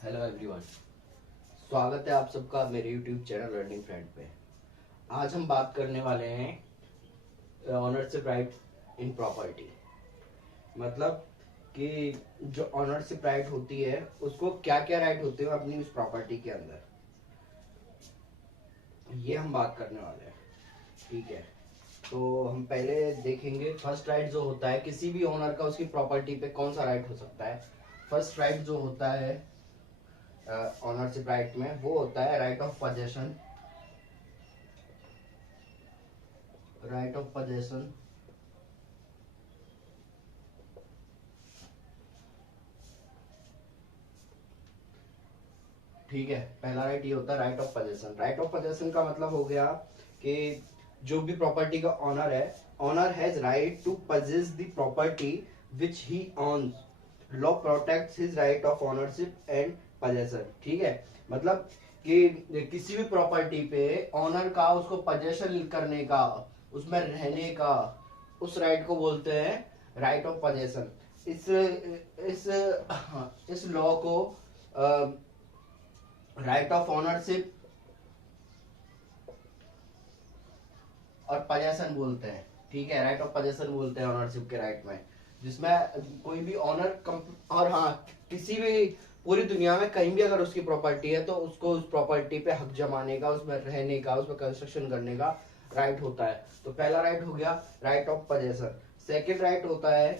Hello everyone, स्वागत है आप सबका मेरे यूट्यूब चैनल लर्निंग फ्रेंड पे। आज हम बात करने वाले हैं ऑनरशिप राइट इन प्रॉपर्टी। मतलब कि जो ऑनरशिप राइट होती है उसको क्या क्या राइट होते हैं अपनी उस प्रॉपर्टी के अंदर, ये हम बात करने वाले हैं। ठीक है, तो हम पहले देखेंगे फर्स्ट राइट जो होता है किसी भी ओनर का उसकी प्रॉपर्टी पे कौन सा राइट हो सकता है। फर्स्ट राइट जो होता है ऑनरशिप राइट में वो होता है right of possession. Right of possession ठीक है, पहला राइट ये होता है right of possession. Right of possession का मतलब हो गया कि जो भी प्रॉपर्टी का ऑनर है, owner has right to possess the property which he owns। Law protects his right of ownership and possession. ठीक है, मतलब कि किसी भी प्रॉपर्टी पे ऑनर का उसको पोजेशन करने का, उसमें रहने का, उस राइट को बोलते हैं राइट ऑफ पोजेशन। इस इस लॉ को राइट ऑफ ओनरशिप और पोजेशन बोलते हैं। ठीक है, राइट ऑफ पोजेशन बोलते हैं ऑनरशिप के राइट में, जिसमें कोई भी ऑनर और हाँ, किसी भी पूरी दुनिया में कहीं भी अगर उसकी प्रॉपर्टी है तो उसको उस प्रॉपर्टी पे हक जमाने का, उसमें रहने का, उसमें कंस्ट्रक्शन करने का राइट होता है। तो पहला राइट हो गया right of possession. Second right होता है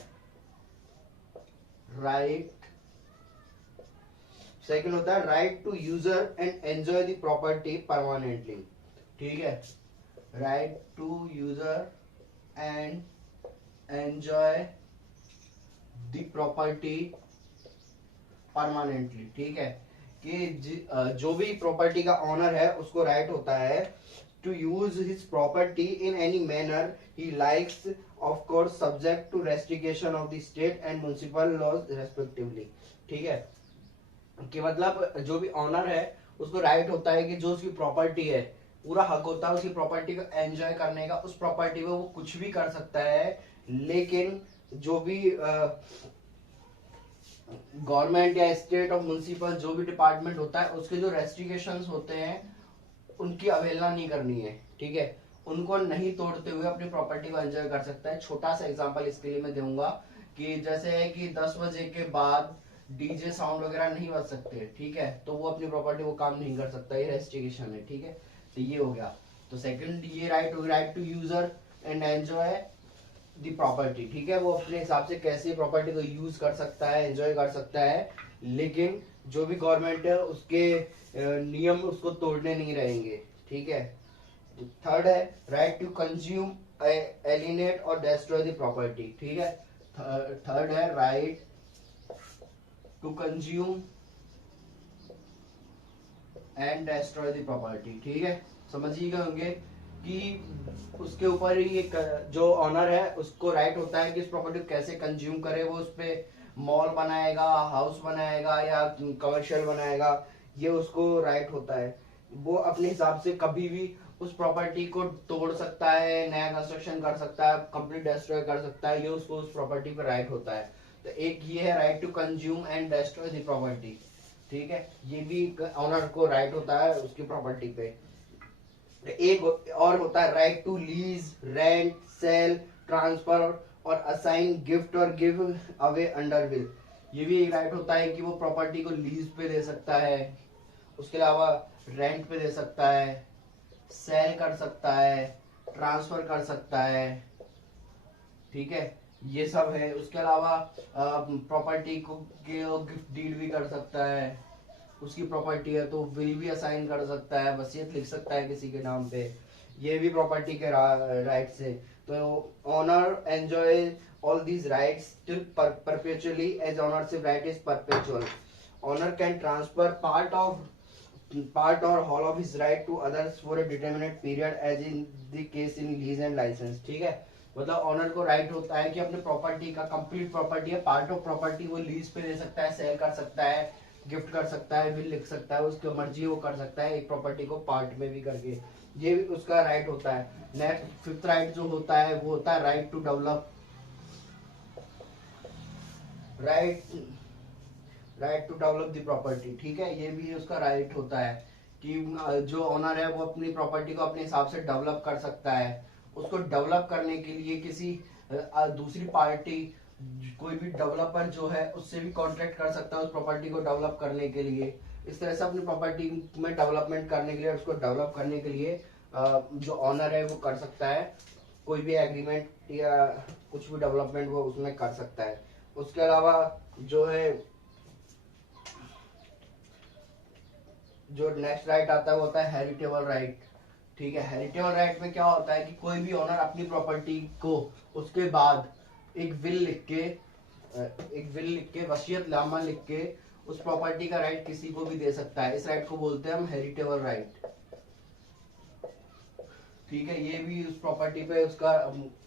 राइट सेकेंड होता है right to user and enjoy the property permanently. ठीक है, right to user and enjoy the property permanently. ठीक है, कि जो भी प्रॉपर्टी का ऑनर है उसको राइट होता है to use his property in any manner he likes, of course subject to restriction of the state and municipal laws respectively. ठीक है, कि मतलब जो भी ऑनर है उसको राइट होता है कि जो उसकी प्रॉपर्टी है, पूरा हक होता है उसकी प्रॉपर्टी को एंजॉय करने का, उस प्रॉपर्टी में वो कुछ भी कर सकता है। लेकिन जो भी गवर्नमेंट या स्टेट और म्युनिसिपल जो भी डिपार्टमेंट होता है उसके जो रेस्ट्रिक्शंस होते हैं उनकी अवहेलना नहीं करनी है। ठीक है, उनको नहीं तोड़ते हुए अपनी प्रॉपर्टी को एंजॉय कर सकता है। छोटा सा एग्जांपल इसके लिए मैं दूंगा कि जैसे है कि 10 बजे के बाद डीजे साउंड वगैरह नहीं बज सकते। ठीक है, तो वो अपनी प्रॉपर्टी वो काम नहीं कर सकता, ये रेस्ट्रिक्शन है। ठीक है, तो ये हो गया। तो सेकंड ये राइट हो गया right to user and enjoy the property. ठीक है, वो अपने हिसाब से कैसे प्रॉपर्टी को यूज कर सकता है, एंजॉय कर सकता है, लेकिन जो भी गवर्नमेंट है उसके नियम उसको तोड़ने नहीं रहेंगे। ठीक है, थर्ड है राइट टू कंज्यूम, एलिनेट और डिस्ट्रॉय द प्रॉपर्टी। ठीक है, थर्ड है right to consume and destroy the property. ठीक है, समझ ही गए होंगे कि उसके ऊपर ही एक जो ऑनर है उसको राइट होता है कि इस प्रॉपर्टी को कैसे कंज्यूम करे। वो उस पे मॉल बनाएगा, हाउस बनाएगा या कमर्शियल बनाएगा, ये उसको राइट होता है। वो अपने हिसाब से कभी भी उस प्रॉपर्टी को तोड़ सकता है, नया कंस्ट्रक्शन कर सकता है, कंप्लीट डिस्ट्रॉय कर सकता है, ये उसको उस प्रॉपर्टी पर राइट होता है। तो एक ये है right to consume and destroy the property. ठीक है, ये भी ऑनर को राइट होता है उसकी प्रॉपर्टी पे। एक और होता है right to lease, rent, sale, transfer और असाइन, गिफ्ट और गिव अवे अंडर विल। ये भी एक राइट होता है कि वो प्रॉपर्टी को लीज पे दे सकता है, उसके अलावा रेंट पे दे सकता है, सेल कर सकता है, ट्रांसफर कर सकता है। ठीक है, ये सब है। उसके अलावा प्रॉपर्टी को गिफ्ट डीड भी कर सकता है, उसकी प्रॉपर्टी है तो विल भी असाइन कर सकता है, वसीयत लिख सकता है किसी के नाम पे। ये भी प्रॉपर्टी के राइट से। तो owner enjoy all these rights till perpetually as ownership right is perpetual. Owner can transfer part or whole of his right to others for a determinate period as in the case in lease and license। ठीक है, मतलब honour को right होता है कि अपने property का, complete property है, पार्ट ऑफ प्रॉपर्टी वो लीज पे दे सकता है, सेल कर सकता है, गिफ्ट कर सकता है, बिल लिख सकता है, उसकी मर्जी वो कर सकता है एक प्रॉपर्टी को पार्ट में भी करके, ये भी उसका राइट होता है। नेक्स्ट फिफ्थ राइट जो होता है वो होता है right to develop. Right right to develop the property, ठीक है, ये भी उसका राइट होता है कि जो ओनर है वो अपनी प्रॉपर्टी को अपने हिसाब से डेवलप कर सकता है। उसको डेवलप करने के लिए किसी दूसरी पार्टी, कोई भी डेवलपर जो है उससे भी कॉन्ट्रैक्ट कर सकता है उस प्रॉपर्टी को डेवलप करने के लिए। इस तरह से अपनी प्रॉपर्टी में डेवलपमेंट करने के लिए, उसको डेवलप करने के लिए जो ओनर है वो कर सकता है, कोई भी एग्रीमेंट या कुछ भी डेवलपमेंट वो उसमें कर सकता है। उसके अलावा जो है, जो नेक्स्ट राइट आता है वो होता है हेरिटेबल राइट, ठीक है। हेरिटेबल राइट में क्या होता है कि कोई भी ओनर अपनी प्रॉपर्टी को उसके बाद एक विल लिख के वसीयतनामा लिख के उस प्रॉपर्टी का राइट किसी को भी दे सकता है। इस राइट को बोलते हैं हम हेरिटेबल राइट, ठीक है। ये भी उस प्रॉपर्टी पे उसका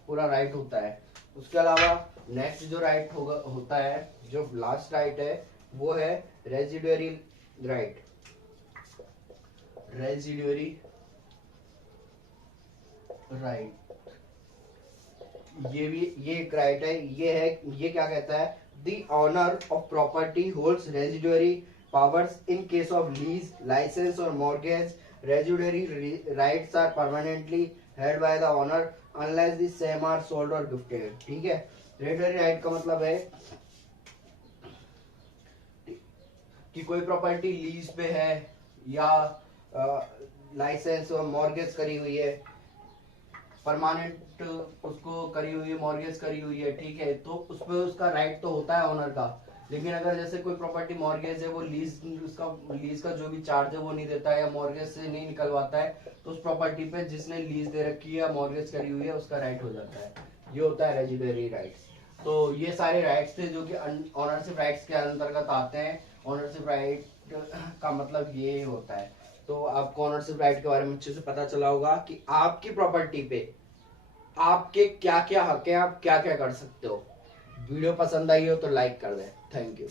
पूरा राइट होता है। उसके अलावा नेक्स्ट जो राइट होता है, जो लास्ट राइट है, वो है रेजिडुअरी राइट। रेजिडुअरी राइट, ये एक राइट है। ये क्या कहता है, the owner of property holds residuary powers in case of lease, licence और mortgage. Residuary rights are permanently held by the owner unless the same are sold और gifted, ठीक है। रेजिडुअरी राइट का मतलब है कि कोई प्रॉपर्टी लीज पे है या लाइसेंस और मॉर्गेज करी हुई है, परमानेंट उसको करी हुई है, मॉर्गेज करी हुई है, ठीक है, तो उसपे उसका राइट तो होता है ओनर का। लेकिन अगर जैसे कोई प्रॉपर्टी मॉर्गेज है, वो लीज का जो भी चार्ज है वो नहीं देता है या मॉर्गेज से नहीं निकलवाता है, तो उस प्रॉपर्टी पे जिसने लीज दे रखी है या मॉर्गेज करी हुई है उसका राइट हो जाता है। ये होता है रेजिडुअरी राइट्स। तो ये सारे राइट्स थे जो कि ओनरशिप राइट्स के अंतर्गत आते हैं। ओनरशिप राइट का मतलब ये होता है। तो आपको ओनरशिप राइट के बारे में अच्छे से पता चला होगा कि आपकी प्रॉपर्टी पे आपके क्या क्या हक है, आप क्या क्या कर सकते हो। वीडियो पसंद आई हो तो लाइक कर दें। Thank you.